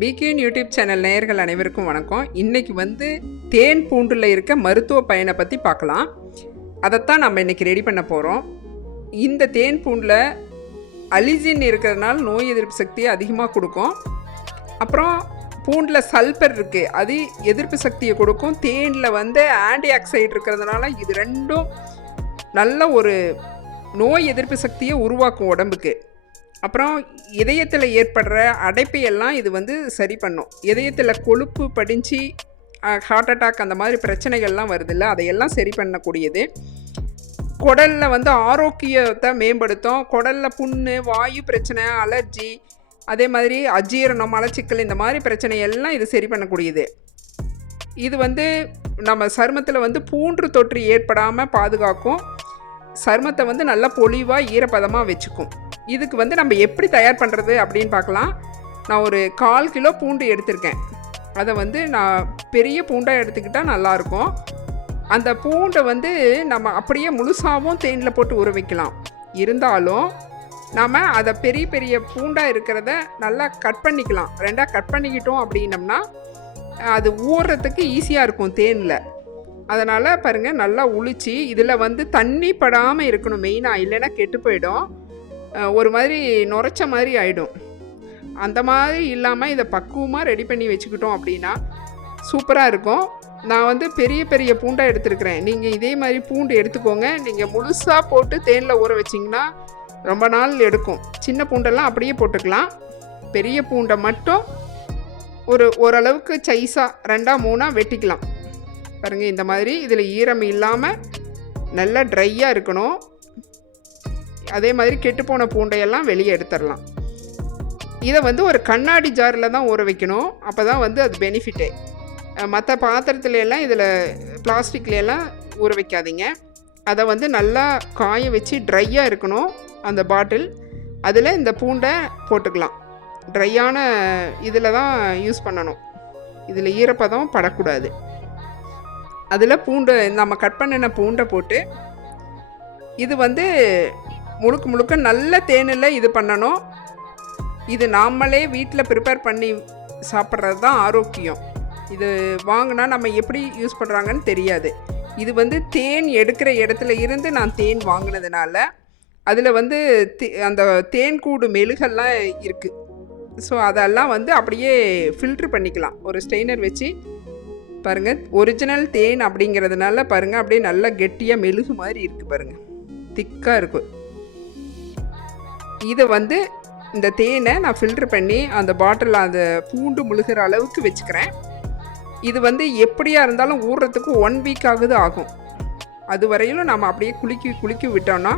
Began YouTube channel நேயர்கள் அனைவருக்கும் வணக்கம். இன்னைக்கு வந்து தேன் பூண்டில் இருக்க மருத்துவ பயனை பற்றி பார்க்கலாம். அதைத்தான் நம்ம இன்றைக்கி ரெடி பண்ண போகிறோம் இந்த தேன் பூண்டில் அலிஜின் இருக்கிறதுனால நோய் எதிர்ப்பு சக்தியை அதிகமாக கொடுக்கும். அப்புறம் பூண்டில் சல்பர் இருக்குது அது எதிர்ப்பு சக்தியை கொடுக்கும். தேனில் வந்து ஆன்டி ஆக்சைடு இருக்கிறதுனால இது ரெண்டும் நல்ல ஒரு நோய் எதிர்ப்பு சக்தியை உருவாக்கும் உடம்புக்கு. அப்புறம் இதயத்தில் ஏற்படுற அடைப்பையெல்லாம் இது வந்து சரி பண்ணும். இதயத்தில் கொழுப்பு படிஞ்சு ஹார்ட் அட்டாக் அந்த மாதிரி பிரச்சனைகள்லாம் வருதில்ல அதையெல்லாம் சரி பண்ணக்கூடியது. குடலில் வந்து ஆரோக்கியத்தை மேம்படுத்தும். குடலில் புண்ணு வாயு பிரச்சனை அலர்ஜி அதே மாதிரி அஜீரணம் மலச்சிக்கல் இந்த மாதிரி பிரச்சனை எல்லாம் இது சரி பண்ணக்கூடியது. இது வந்து நம்ம சருமத்தில் வந்து பூன்று தொற்று ஏற்படாமல் பாதுகாக்கும். சருமத்தை வந்து நல்லா பொலிவாக ஈரப்பதமாக வச்சுக்கும். இதுக்கு வந்து நம்ம எப்படி தயார் பண்ணுறது அப்படின்னு பார்க்கலாம். நான் ஒரு கால் கிலோ பூண்டு எடுத்திருக்கேன். அதை வந்து நான் பெரிய பூண்டாக எடுத்துக்கிட்டால் நல்லாயிருக்கும் அந்த பூண்டை வந்து நம்ம அப்படியே முழுசாகவும் தேனில் போட்டு ஊற வைக்கலாம். இருந்தாலும் நாம் அதை பெரிய பெரிய பூண்டாக இருக்கிறத நல்லா கட் பண்ணிக்கலாம். ரெண்டாக கட் பண்ணிக்கிட்டோம் அப்படின்னம்னா அது ஊறுறதுக்கு ஈஸியாக இருக்கும் தேனில். அதனால் பாருங்கள் நல்லா உளிச்சு இதில் வந்து தண்ணி படாமல் இருக்கணும் மெயினாக இல்லைன்னா கெட்டு போயிடும். ஒரு மாதிரி நுரைச்ச மாதிரி ஆகிடும் அந்த மாதிரி இல்லாமல் இதை பக்குவமாக ரெடி பண்ணி வச்சுக்கிட்டோம் அப்படின்னா சூப்பராக இருக்கும். நான் வந்து பெரிய பெரிய பூண்டாக எடுத்துருக்கிறேன். நீங்கள் இதே மாதிரி பூண்டு எடுத்துக்கோங்க. நீங்கள் முழுசாக போட்டு தேனில் ஊற வச்சிங்கன்னா ரொம்ப நாள் எடுக்கும். சின்ன பூண்டெல்லாம் அப்படியே போட்டுக்கலாம். பெரிய பூண்டை மட்டும் ஒரு ஓரளவுக்கு சைஸாக ரெண்டாக மூணாக வெட்டிக்கலாம். பாருங்கள் இந்த மாதிரி இதில் ஈரம் இல்லாமல் நல்லா ட்ரையாக இருக்கணும். அதே மாதிரி கெட்டுப்போன பூண்டையெல்லாம் வெளியே எடுத்துடலாம். இதை வந்து ஒரு கண்ணாடி ஜாரில் தான் ஊற வைக்கணும். அப்போ தான் வந்து அது பெனிஃபிட்டே மற்ற பாத்திரத்துல எல்லாம் இதில் பிளாஸ்டிக்லையெல்லாம் ஊற வைக்காதீங்க. அதை வந்து நல்லா காய வச்சு ட்ரையாக இருக்கணும் அந்த பாட்டில் அதில் இந்த பூண்டை போட்டுக்கலாம். ட்ரையான இதில் தான் யூஸ் பண்ணணும். இதில் ஈரப்பதம் படக்கூடாது. அதில் பூண்டு நம்ம கட் பண்ணின பூண்டை போட்டு இது வந்து முழுக்க முழுக்க நல்ல தேனில் இது பண்ணணும். இது நாமளே வீட்டில் ப்ரிப்பேர் பண்ணி சாப்பிட்றது தான் ஆரோக்கியம். இது வாங்கினா நம்ம எப்படி யூஸ் பண்ணுறாங்கன்னு தெரியாது. இது வந்து தேன் எடுக்கிற இடத்துல இருந்து நான் தேன் வாங்கினதுனால அதில் வந்து அந்த தேன் கூடு மெழுகெல்லாம் இருக்குது ஸோ அதெல்லாம் வந்து அப்படியே ஃபில்ட்ரு பண்ணிக்கலாம். ஒரு ஸ்டெய்னர் வச்சு. பாருங்கள் ஒரிஜினல் தேன் அப்படிங்கிறதுனால பாருங்கள் அப்படியே நல்லா கெட்டியாக மெழுகு மாதிரி இருக்குது பாருங்கள் திக்காக இருக்கும். இதை வந்து இந்த தேனை நான் ஃபில்ட்ரு பண்ணி அந்த பாட்டிலில் அந்த பூண்டு முழுகிற அளவுக்கு வச்சுக்கிறேன். இது வந்து எப்படியா இருந்தாலும் ஊறுறதுக்கு ஒன் வீக் ஆகுது ஆகும். அது வரையிலும் நம்ம அப்படியே குலுக்கி குலுக்கி விட்டோம்னா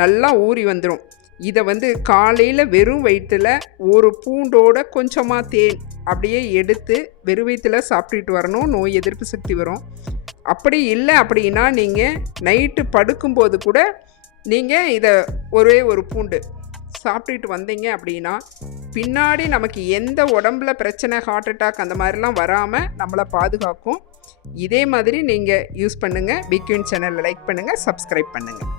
நல்லா ஊறி வந்துடும் இதை வந்து காலையில் வெறும் வயிற்றில் ஒரு பூண்டோட கொஞ்சமாக தேன் அப்படியே எடுத்து வெறும் வயிற்றில் சாப்பிட்டுட்டு வரணும். நோய் எதிர்ப்பு சக்தி வரும். அப்படி இல்லை அப்படின்னா நீங்கள் நைட்டு படுக்கும்போது கூட நீங்கள் இதை ஒரே ஒரு பூண்டு சாப்பிட்டுட்டு வந்தீங்க அப்படின்னா பின்னாடி நமக்கு எந்த உடம்புல பிரச்சனை ஹார்ட் அட்டாக் அந்த மாதிரிலாம் வராமல் நம்மளை பாதுகாக்கும். இதே மாதிரி நீங்கள் யூஸ் பண்ணுங்கள் பிக்யூன் சேனலை லைக் பண்ணுங்கள் சப்ஸ்கிரைப் பண்ணுங்கள்